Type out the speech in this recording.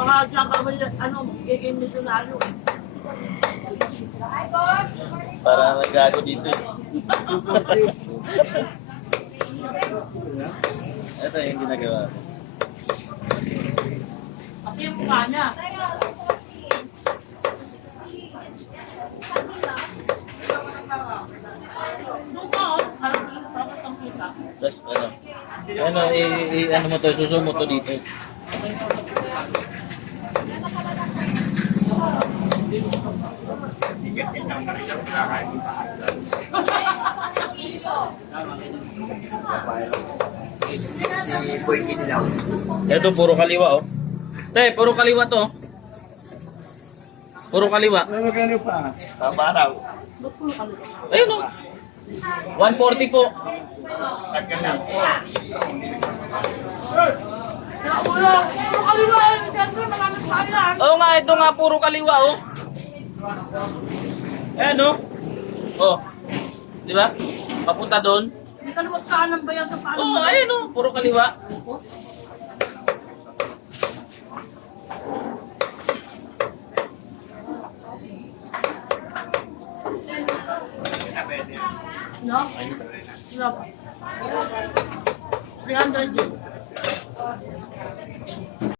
Mga dyan kami, ano, giging misyonaryo. Para nagago dito eh. Ito yung ginagawa ko. Pati yung mukha niya. Luka, oh. Tapos ang kita. Tapos ano, ano mo to, suso mo to dito. Ito puro kaliwa oh. Te, puro kaliwa to. Puro kaliwa. Tama raw. Ayun oh. 140 po. Ulo, puro kaliwa eh. Siyempre, maraming paayan. Oo nga, ito nga puro kaliwa oh. Ayan oh. Oh. Di ba? Papunta doon. May kaliwat kanan ba yan sa paanan? Oh, ayan oh, puro kaliwa. No? No. 300 yun.